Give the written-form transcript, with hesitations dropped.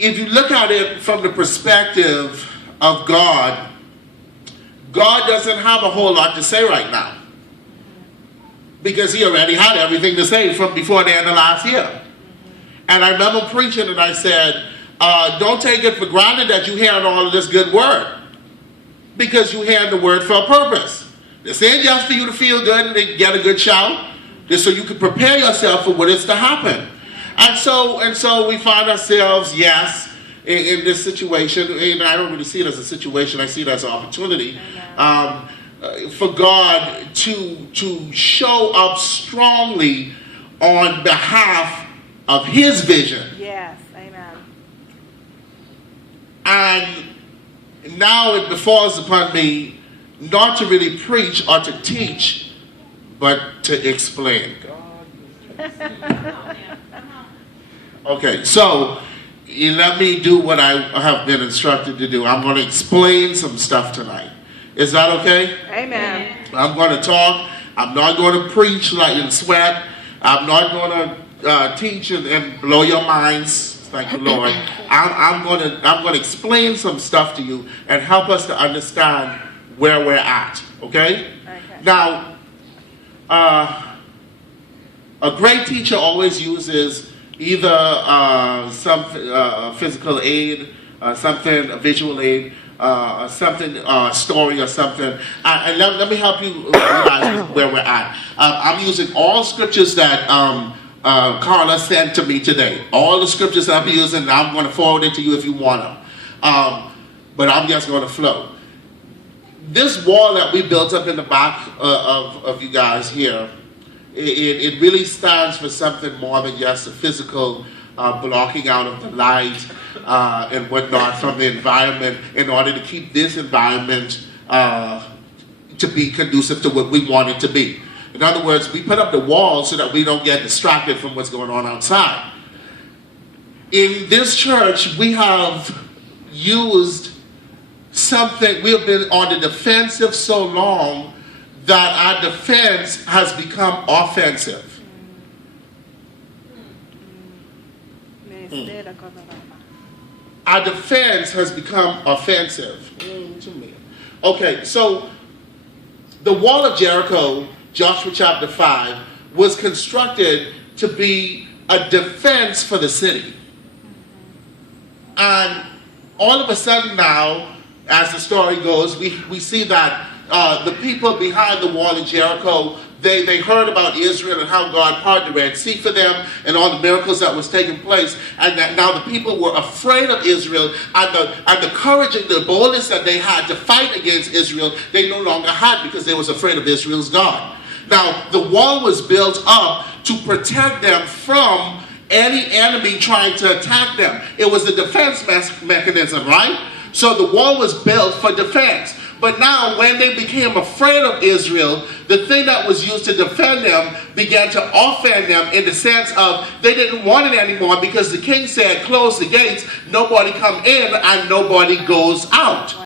if you look at it from the perspective of God, God doesn't have a whole lot to say right now, because he already had everything to say from before the end of last year. And I remember preaching and I said, don't take it for granted that you hearing all of this good word, because you hearing the word for a purpose. This ain't just for you to feel good and to get a good shout. This so you can prepare yourself for what is to happen. And so we find ourselves, yes, in this situation. And I don't really see it as a situation. I see it as an opportunity for God to show up strongly on behalf of his vision. Yes, amen. And now it befalls upon me not to really preach or to teach, but to explain. Okay, so let me do what I have been instructed to do. I'm going to explain some stuff tonight. Is that okay? Amen. I'm going to talk. I'm not going to preach like in sweat. I'm not going to teach and blow your minds. Thank you, Lord. I'm going to explain some stuff to you and help us to understand where we're at. Okay? Now, a great teacher always uses either some physical aid, a visual aid, a story or something. And let me help you realize where we're at. I'm using all scriptures that Carla sent to me today. All the scriptures I'm using, I'm going to forward it to you if you want them. But I'm just going to flow. This wall that we built up in the back of you guys here, it really stands for something more than just a physical blocking out of the light and whatnot from the environment in order to keep this environment to be conducive to what we want it to be. In other words, we put up the wall so that we don't get distracted from what's going on outside. In this church, we have used something, we have been on the defensive so long that our defense has become offensive. Our defense has become offensive. Okay, so the wall of Jericho, Joshua chapter 5, was constructed to be a defense for the city. And all of a sudden now, as the story goes, we see that the people behind the wall of Jericho, they heard about Israel and how God parted the Red Sea for them and all the miracles that was taking place. And that now the people were afraid of Israel, and the courage and the boldness that they had to fight against Israel, they no longer had, because they was afraid of Israel's God. Now, the wall was built up to protect them from any enemy trying to attack them. It was a defense mechanism, right? So the wall was built for defense. But now, when they became afraid of Israel, the thing that was used to defend them began to offend them, in the sense of they didn't want it anymore, because the king said, close the gates, nobody come in and nobody goes out.